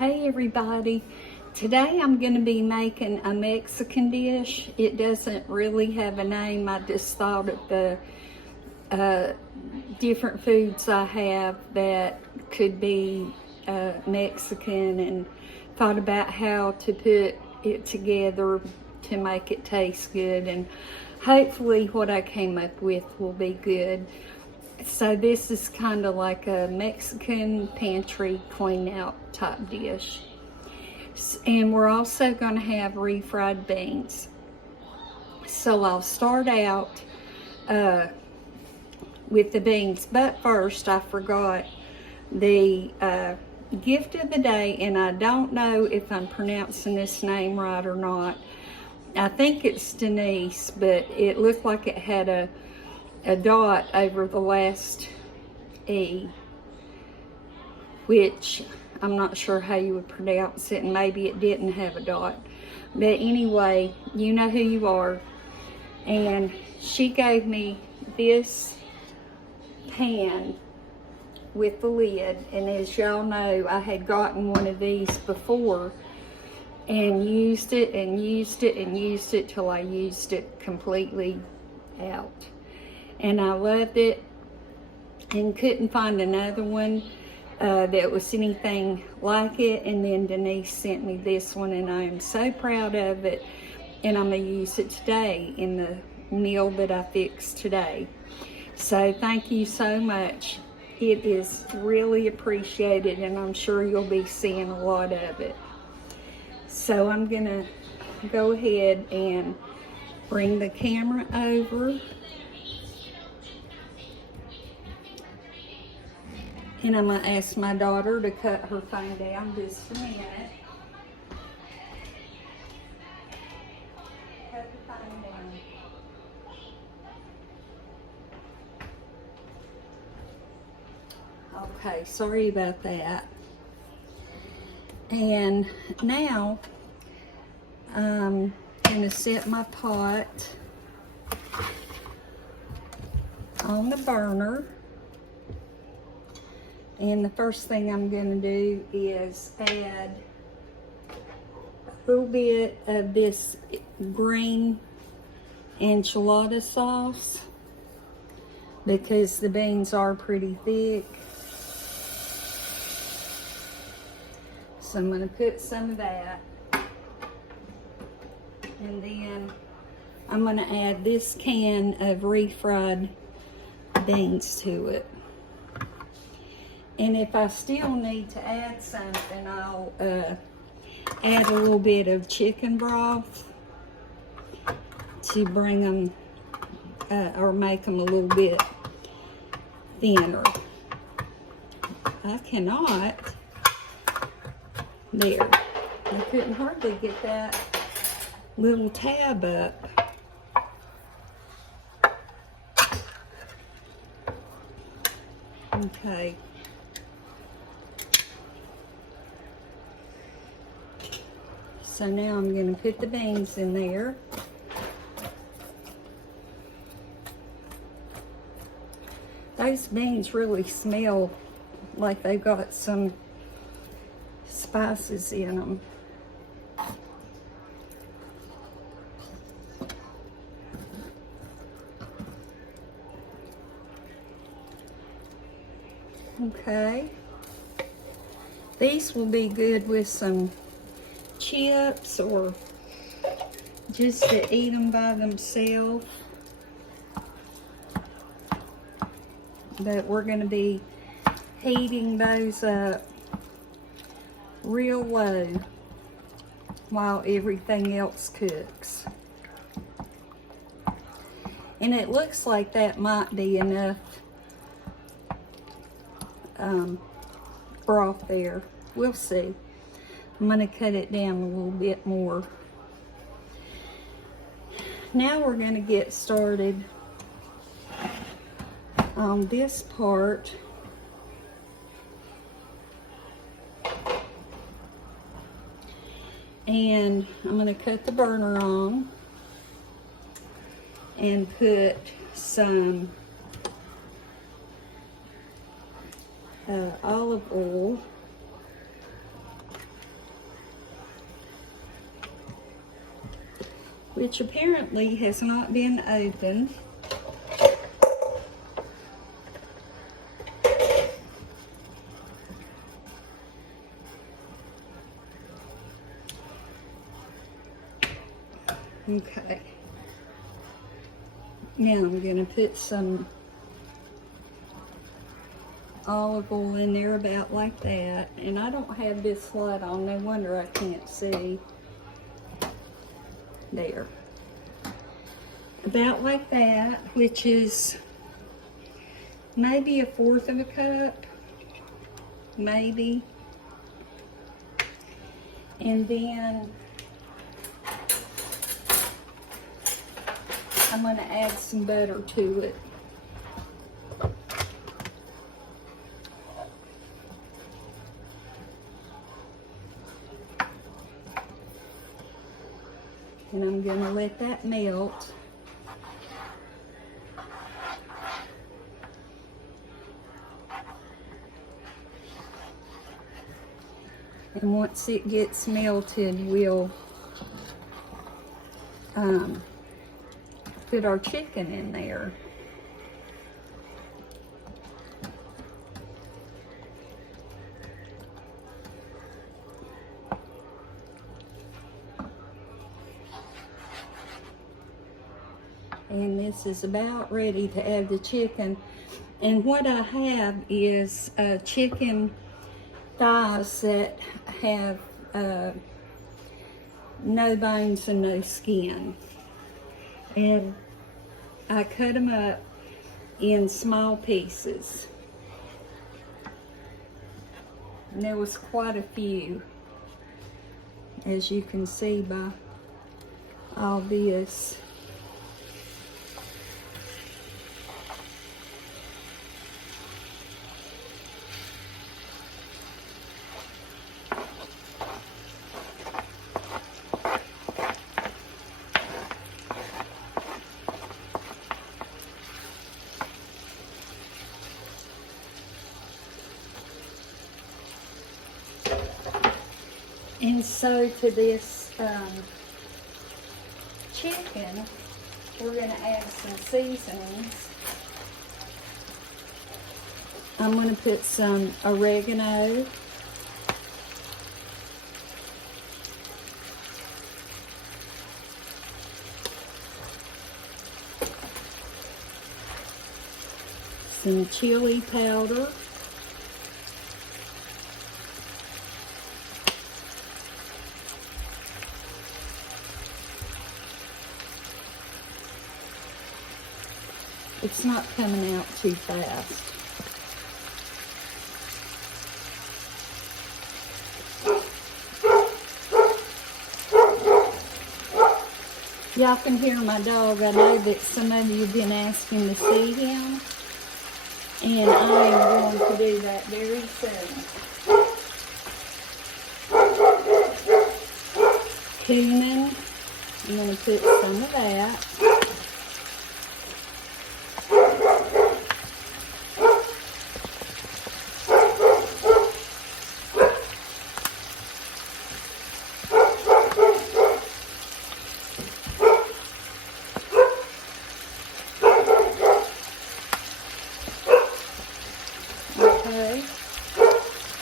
Hey everybody, today I'm going to be making a Mexican dish. It doesn't really have a name. I just thought of the different foods I have that could be Mexican, and thought about how to put it together to make it taste good, and hopefully what I came up with will be good. So this is kind of like a Mexican pantry clean out type dish. And we're also going to have refried beans. So I'll start out with the beans. But first, I forgot the gift of the day, and I don't know if I'm pronouncing this name right or not. I think it's Denise, but it looked like it had a dot over the last E, which I'm not sure how you would pronounce it, and maybe it didn't have a dot. But anyway, you know who you are. And she gave me this pan with the lid, and as y'all know, I had gotten one of these before and used it and used it and used it till I used it completely out. And I loved it and couldn't find another one that was anything like it. And then Denise sent me this one, and I am so proud of it. And I'm going to use it today in the meal that I fixed today. So thank you so much. It is really appreciated, and I'm sure you'll be seeing a lot of it. So I'm going to go ahead and bring the camera over. And I'm going to ask my daughter to cut her phone down just a minute. Cut the phone down. Okay, sorry about that. And now I'm going to set my pot on the burner. And the first thing I'm going to do is add a little bit of this green enchilada sauce, because the beans are pretty thick. So I'm going to put some of that. And then I'm going to add this can of refried beans to it. And if I still need to add something, I'll add a little bit of chicken broth to bring them, or make them a little bit thinner. I cannot. There. I couldn't hardly get that little tab up. Okay. So now I'm going to put the beans in there. Those beans really smell like they've got some spices in them. Okay. These will be good with some chips, or just to eat them by themselves. But we're going to be heating those up real low while everything else cooks. And it looks like that might be enough broth there. We'll see. I'm going to cut it down a little bit more. Now we're going to get started on this part. And I'm going to cut the burner on and put some olive oil which apparently has not been opened. Okay. Now I'm going to put some olive oil in there about like that. And I don't have this light on, no wonder I can't see. There. About like that, which is maybe 1/4 of a cup. Maybe. And then I'm going to add some butter to it. And I'm going to let that melt. And once it gets melted, we'll put our chicken in there. And this is about ready to add the chicken. And what I have is chicken thighs that have no bones and no skin. And I cut them up in small pieces. And there was quite a few, as you can see by all this. And so to this chicken, we're going to add some seasonings. I'm going to put some oregano. Some chili powder. It's not coming out too fast. Y'all can hear my dog. I know that some of you have been asking to see him. And I am going to do that very soon. Cumin. I'm going to put some of that.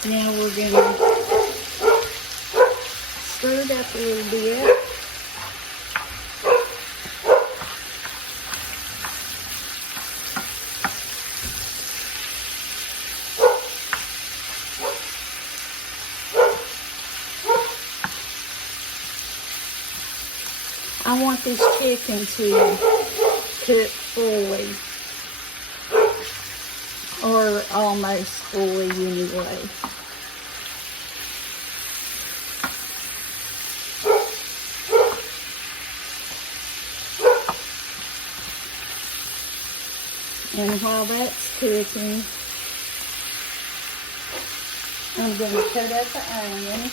Now we're going to stir it up a little bit. I want this chicken to cook fully, or almost fully anyway. And while that's cooking, I'm going to cut up the onion,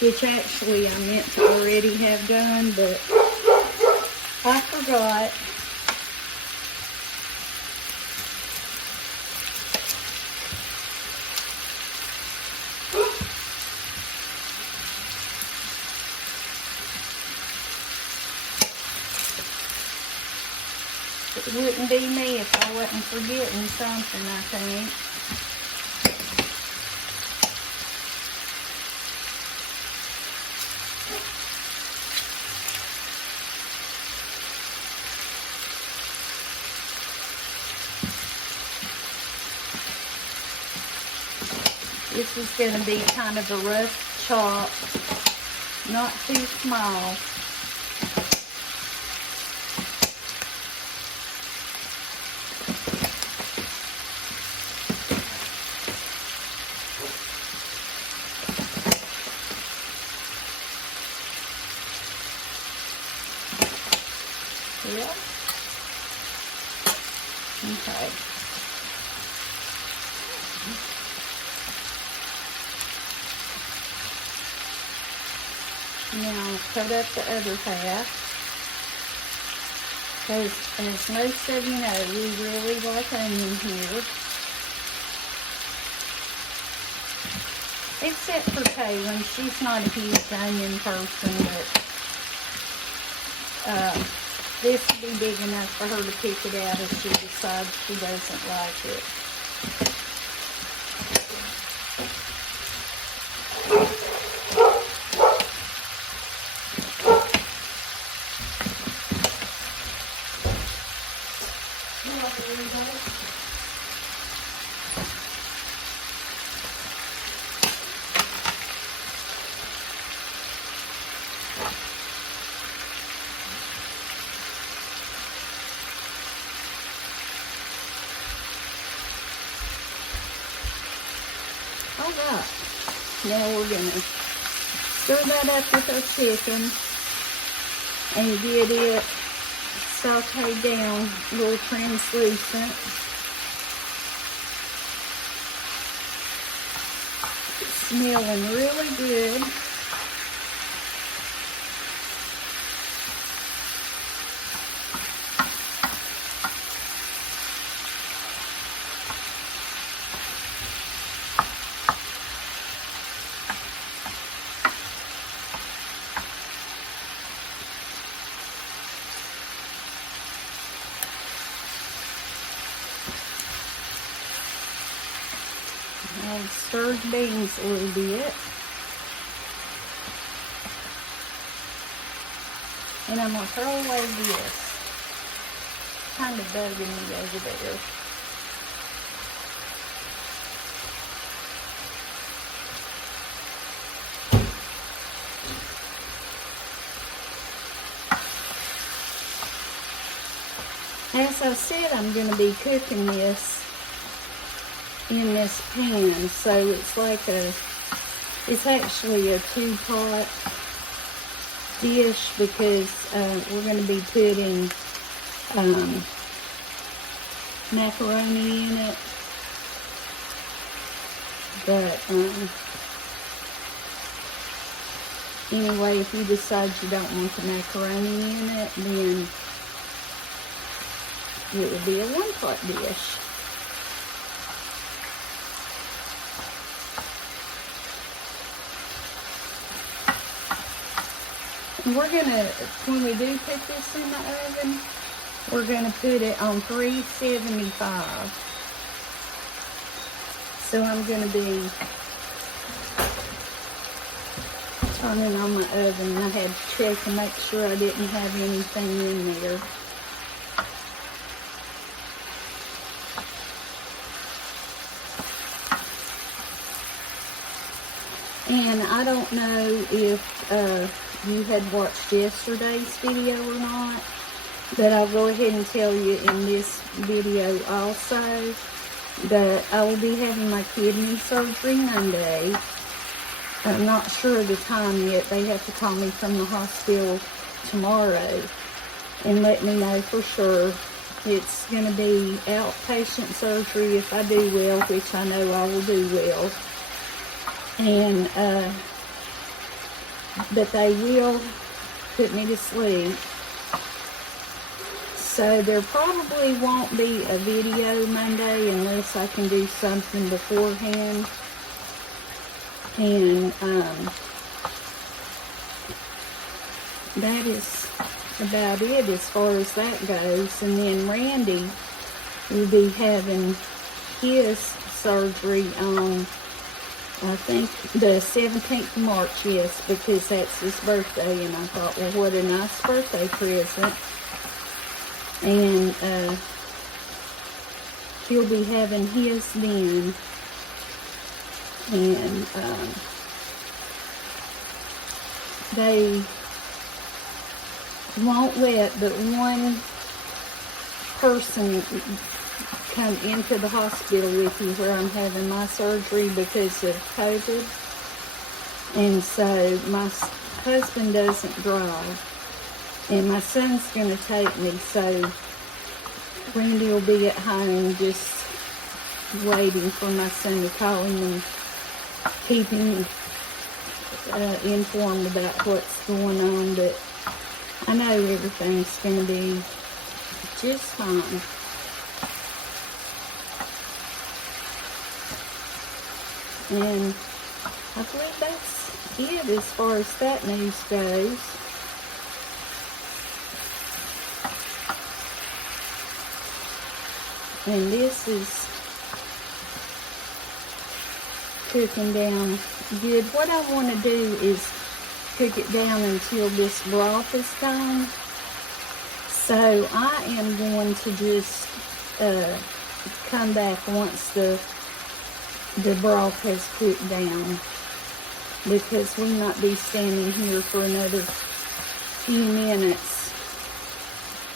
which actually I meant to already have done, but I forgot. It wouldn't be me if I wasn't forgetting something, I think. This is going to be kind of a rough chop, not too small. Yeah. Okay. Now cut up the other half. Because as most of you know, we really like onion here. Except for Kaylin, she's not a huge onion person, but this will be big enough for her to pick it out if she decides she doesn't like it. Alright, now we're going to stir that up with our chicken and get it sauteed down a little translucent. It's smelling really good. I'll stir the beans a little bit. And I'm going to throw away this. Kind of bugging me over there. As I said, I'm going to be cooking this in this pan, so it's actually a two-pot dish because we're going to be putting macaroni in it, but anyway, if you decide you don't want the macaroni in it, then it would be a one-pot dish. We're gonna, when we do put this in the oven, we're gonna put it on 375. So I'm gonna be turning on my oven. I had to check and make sure I didn't have anything in there. And I don't know if you had watched yesterday's video or not, but I'll go ahead and tell you in this video also that I will be having my kidney surgery Monday. I'm not sure of the time yet. They have to call me from the hospital tomorrow and let me know for sure. It's going to be outpatient surgery if I do well, which I know I will do well. And, but they will put me to sleep. So there probably won't be a video Monday unless I can do something beforehand. And, that is about it as far as that goes. And then Randy will be having his surgery on, I think, the 17th of March, yes, because that's his birthday. And I thought, well, what a nice birthday present. And he'll be having his then. And they won't let but one person come into the hospital with you where I'm having my surgery because of COVID. And so my husband doesn't drive, and my son's going to take me, so Randy will be at home just waiting for my son to call him and keep him informed about what's going on. But I know everything's going to be just fine. And I believe that's it as far as that news goes. And this is cooking down good. What I want to do is cook it down until this broth is gone. So I am going to just come back once the broth has cooked down, because we might be standing here for another few minutes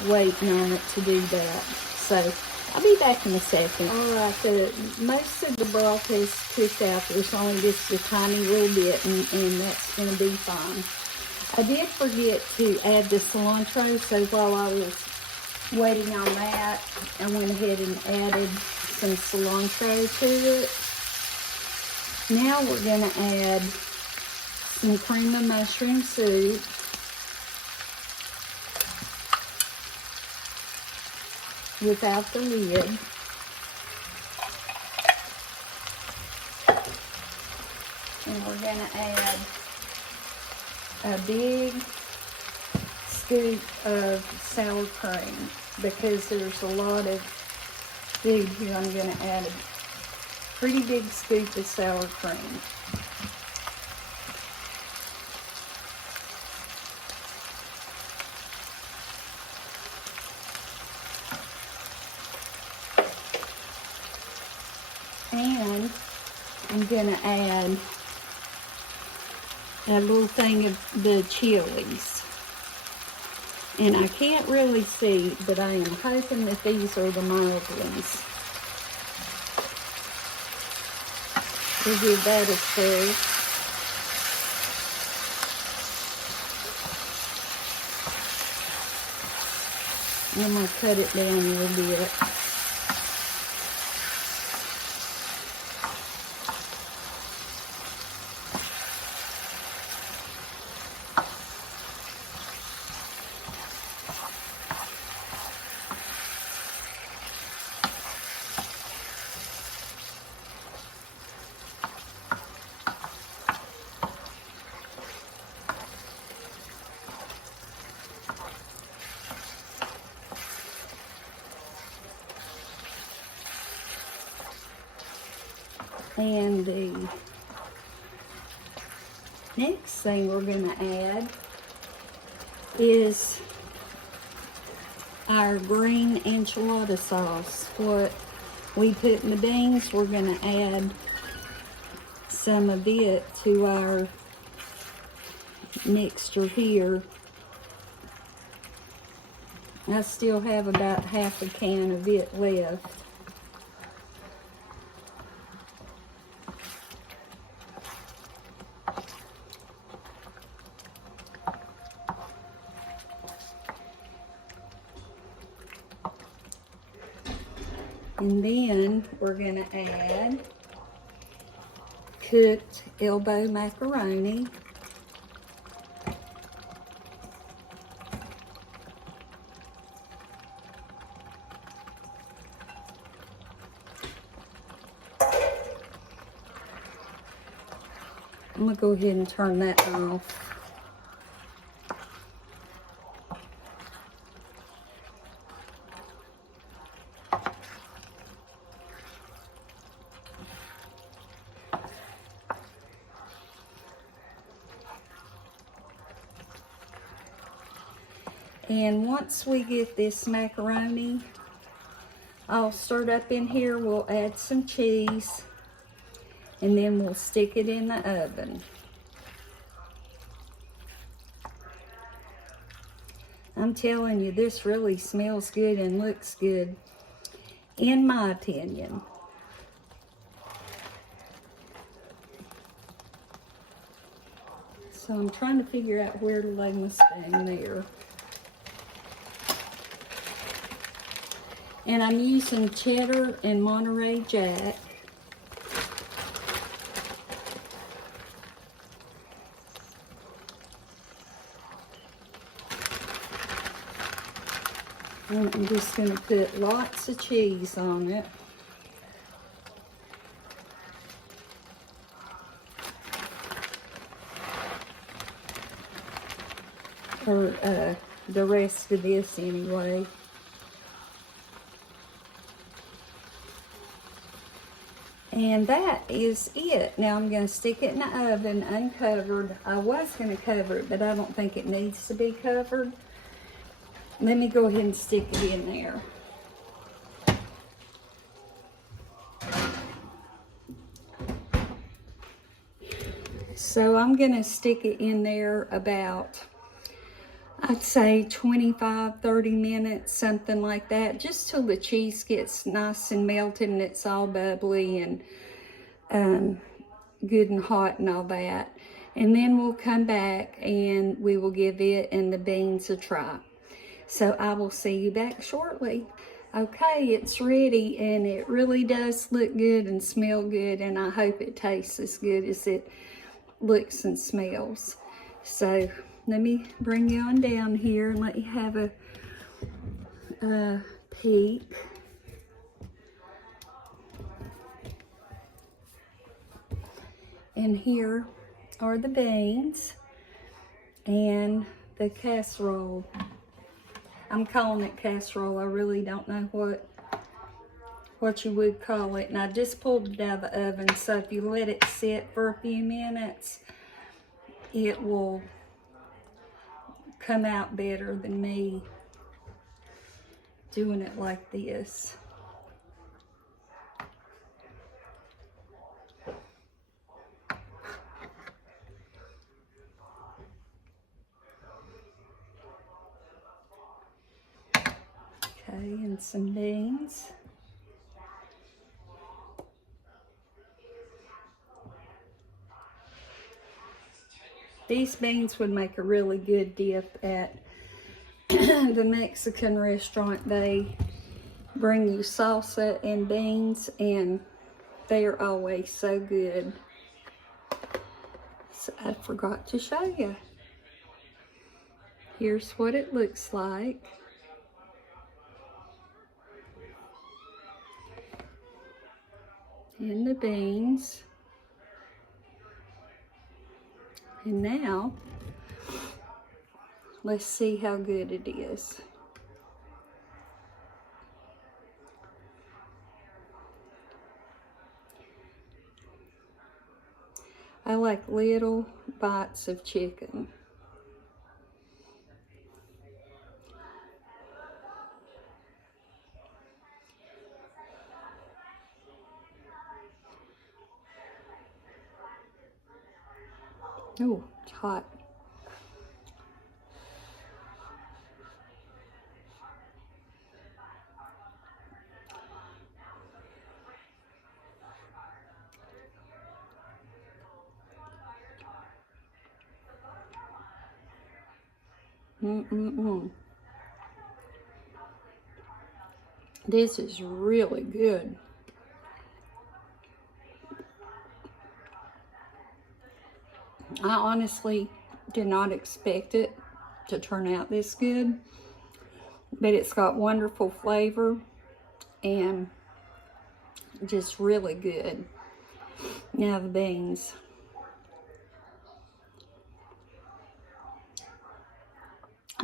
waiting on it to do that. So I'll be back in a second. Alright, most of the broth has cooked out. There's only just a tiny little bit, and that's going to be fine. I did forget to add the cilantro, so while I was waiting on that, I went ahead and added some cilantro to it. Now we're going to add some cream of mushroom soup. Without the lid. And we're going to add a big scoop of sour cream, because there's a lot of food here. I'm going to add a pretty big scoop of sour cream. And I'm going to add a little thing of the chilies. And I can't really see, but I am hoping that these are the mild ones. We'll give that a stir. I'm going to cut it down a little bit. And the next thing we're going to add is our green enchilada sauce. What we put in the beans, we're going to add some of it to our mixture here. I still have about half a can of it left. And then we're going to add cooked elbow macaroni. I'm going to go ahead and turn that off. And once we get this macaroni all stirred up in here, we'll add some cheese, and then we'll stick it in the oven. I'm telling you, this really smells good and looks good, in my opinion. So I'm trying to figure out where to lay my spoon there. And I'm using cheddar and Monterey Jack. And I'm just going to put lots of cheese on it. Or the rest of this anyway. And that is it. Now I'm going to stick it in the oven uncovered. I was going to cover it, but I don't think it needs to be covered. Let me go ahead and stick it in there. So I'm going to stick it in there about, I'd say 25-30 minutes, something like that, just till the cheese gets nice and melted and it's all bubbly and good and hot and all that. And then we'll come back and we will give it and the beans a try. So I will see you back shortly. Okay, it's ready, and it really does look good and smell good, and I hope it tastes as good as it looks and smells. So let me bring you on down here and let you have a peek. And here are the beans and the casserole. I'm calling it casserole. I really don't know what you would call it. And I just pulled it out of the oven, so if you let it sit for a few minutes, it will come out better than me doing it like this. Okay, and some beans. These beans would make a really good dip at the Mexican restaurant. They bring you salsa and beans, and they are always so good. So I forgot to show you. Here's what it looks like. And the beans. And now, let's see how good it is. I like little bites of chicken. Oh, it's hot. This is really good. I honestly did not expect it to turn out this good, but it's got wonderful flavor and just really good. Now the beans.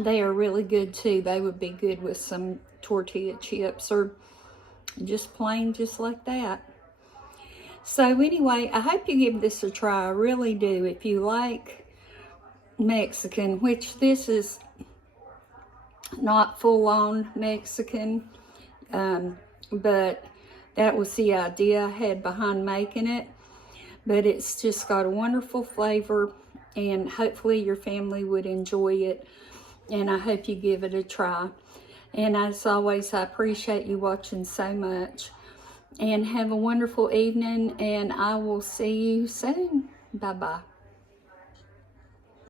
They are really good too. They would be good with some tortilla chips or just plain just like that. So anyway, I hope you give this a try. I really do. If you like Mexican, which this is not full-on Mexican, but that was the idea I had behind making it. But it's just got a wonderful flavor, and hopefully your family would enjoy it, and I hope you give it a try. And as always, I appreciate you watching so much, and have a wonderful evening, and I will see you soon. Bye-bye.